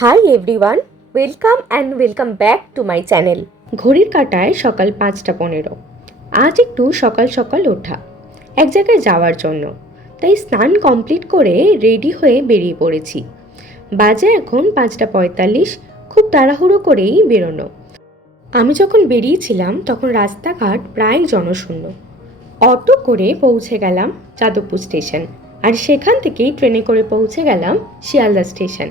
Hi everyone, welcome back to my channel. ঘড়ির কাঁটায় সকাল 5:15। আজ একটু সকাল সকাল ওঠা, এক জায়গায় যাওয়ার জন্য, তাই স্নান কমপ্লিট করে রেডি হয়ে বেরিয়ে পড়েছি। বাজে এখন 5:45, খুব তাড়াহুড়ো করেই বেরোনো। আমি যখন বেরিয়েছিলাম তখন রাস্তাঘাট প্রায় জনশূন্য। অটো করে পৌঁছে গেলাম যাদবপুর স্টেশন, আর সেখান থেকেই ট্রেনে করে পৌঁছে গেলাম শিয়ালদা স্টেশন।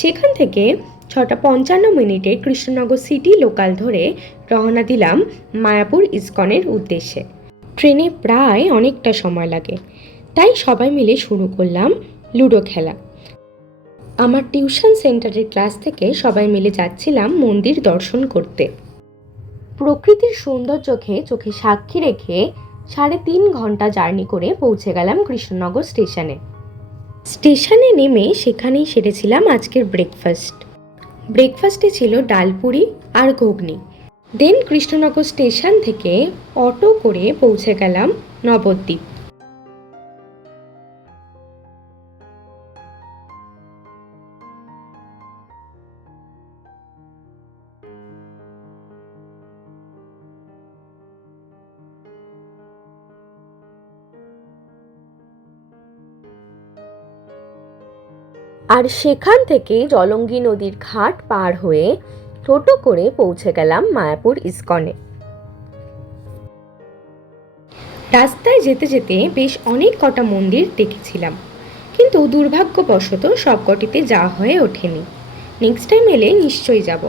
সেখান থেকে 6:55 কৃষ্ণনগর সিটি লোকাল ধরে রওনা দিলাম মায়াপুর ইসকনের উদ্দেশ্যে। ট্রেনে প্রায় অনেকটা সময় লাগে, তাই সবাই মিলে শুরু করলাম লুডো খেলা। আমার টিউশন সেন্টারের ক্লাস থেকে সবাই মিলে যাচ্ছিলাম মন্দির দর্শন করতে। প্রকৃতির সৌন্দর্যকে চোখে সাক্ষী রেখে 3.5 ঘন্টা জার্নি করে পৌঁছে গেলাম কৃষ্ণনগর স্টেশনে। স্টেশনে নেমে সেখানেই সেরেছিলাম আজকের ব্রেকফাস্টে ছিল ডালপুরি আর ঘুগনি। দেন কৃষ্ণনগর স্টেশন থেকে অটো করে পৌঁছে গেলাম নবদ্বীপ। আর সেখান থেকে জলঙ্গি নদীর ঘাট পার হয়ে টোটো করে পৌঁছে গেলাম মায়াপুর ইসকনে। রাস্তায় যেতে যেতে বেশ অনেক কটা মন্দির দেখেছিলাম, কিন্তু দুর্ভাগ্যবশত সবকটিতে যাওয়া হয়ে ওঠেনি। নেক্সট টাইম এলে নিশ্চয়ই যাব।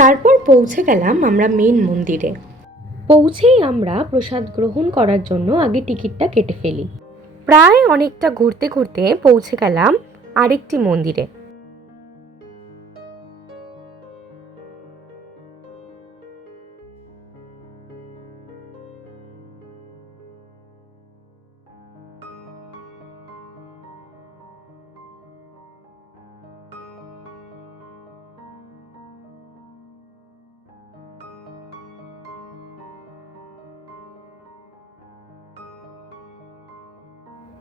তারপর পৌঁছে গেলাম আমরা মেন মন্দিরে। পৌঁছেই আমরা প্রসাদ গ্রহণ করার জন্য আগে টিকিটটা কেটে ফেলি। প্রায় অনেকটা ঘুরতে ঘুরতে পৌঁছে গেলাম আরেকটি মন্দিরে।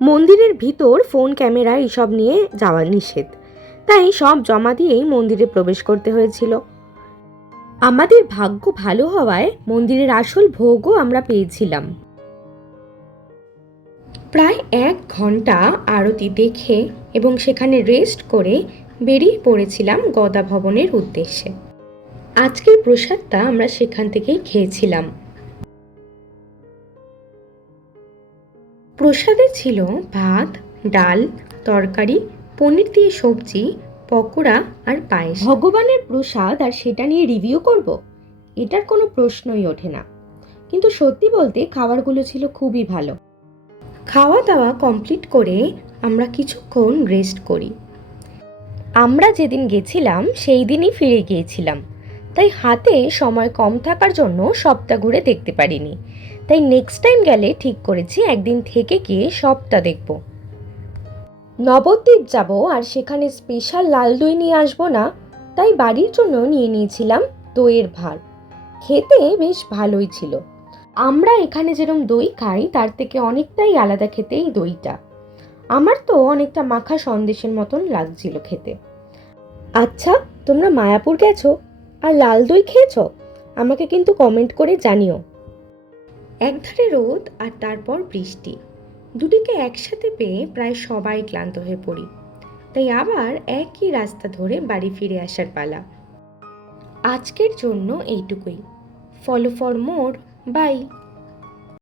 মন্দিরের ভিতর ফোন ক্যামেরা এসব নিয়ে যাওয়া নিষেধ, তাই সব জমা দিয়েই মন্দিরে প্রবেশ করতে হয়েছিল। আমাদের ভাগ্য ভালো হওয়ায় মন্দিরের আসল ভোগও আমরা পেয়েছিলাম। প্রায় 1 ঘন্টা আরতি দেখে এবং সেখানে রেস্ট করে বেরিয়ে পড়েছিলাম গদা ভবনের উদ্দেশ্যে। আজকের প্রসাদটা আমরা সেখান থেকেই খেয়েছিলাম। প্রসাদে ছিল ভাত, ডাল, তরকারি, পনির দিয়ে সবজি, পকোড়া আর পায়েস। ভগবানের প্রসাদ আর সেটা নিয়ে রিভিউ করব, এটার কোনো প্রশ্নই ওঠে না। কিন্তু সত্যি বলতে খাবারগুলো ছিল খুবই ভালো। খাওয়া দাওয়া কমপ্লিট করে আমরা কিছুক্ষণ রেস্ট করি। আমরা যেদিন গেছিলাম সেই দিনই ফিরে গিয়েছিলাম, তাই হাতে সময় কম থাকার জন্য সবটা ঘুরে দেখতে পারিনি। তাই নেক্সট টাইম গেলে ঠিক করেছি একদিন থেকে গিয়ে সবটা দেখব। নবদ্বীপ যাব আর সেখানে স্পেশাল লাল দই নিয়ে আসবো না, তাই বাড়ির জন্য নিয়ে নিয়েছিলাম দইয়ের ভাঁড়। খেতে বেশ ভালোই ছিল। আমরা এখানে যেরকম দই খাই তার থেকে অনেকটাই আলাদা খেতে এই দইটা। আমার তো অনেকটা মাখা সন্দেশের মতন লাগছিল খেতে। আচ্ছা, তোমরা মায়াপুর গেছো আর লাল দই খেয়েছো? আমাকে কিন্তু কমেন্ট করে জানিও। একধারে রোদ আর তারপর বৃষ্টি, দুটিকে একসাথে পেয়ে প্রায় সবাই ক্লান্ত হয়ে পড়ি, তাই আবার একই রাস্তা ধরে বাড়ি ফিরে আসার পালা। আজকের জন্য এইটুকুই। Follow for more, by.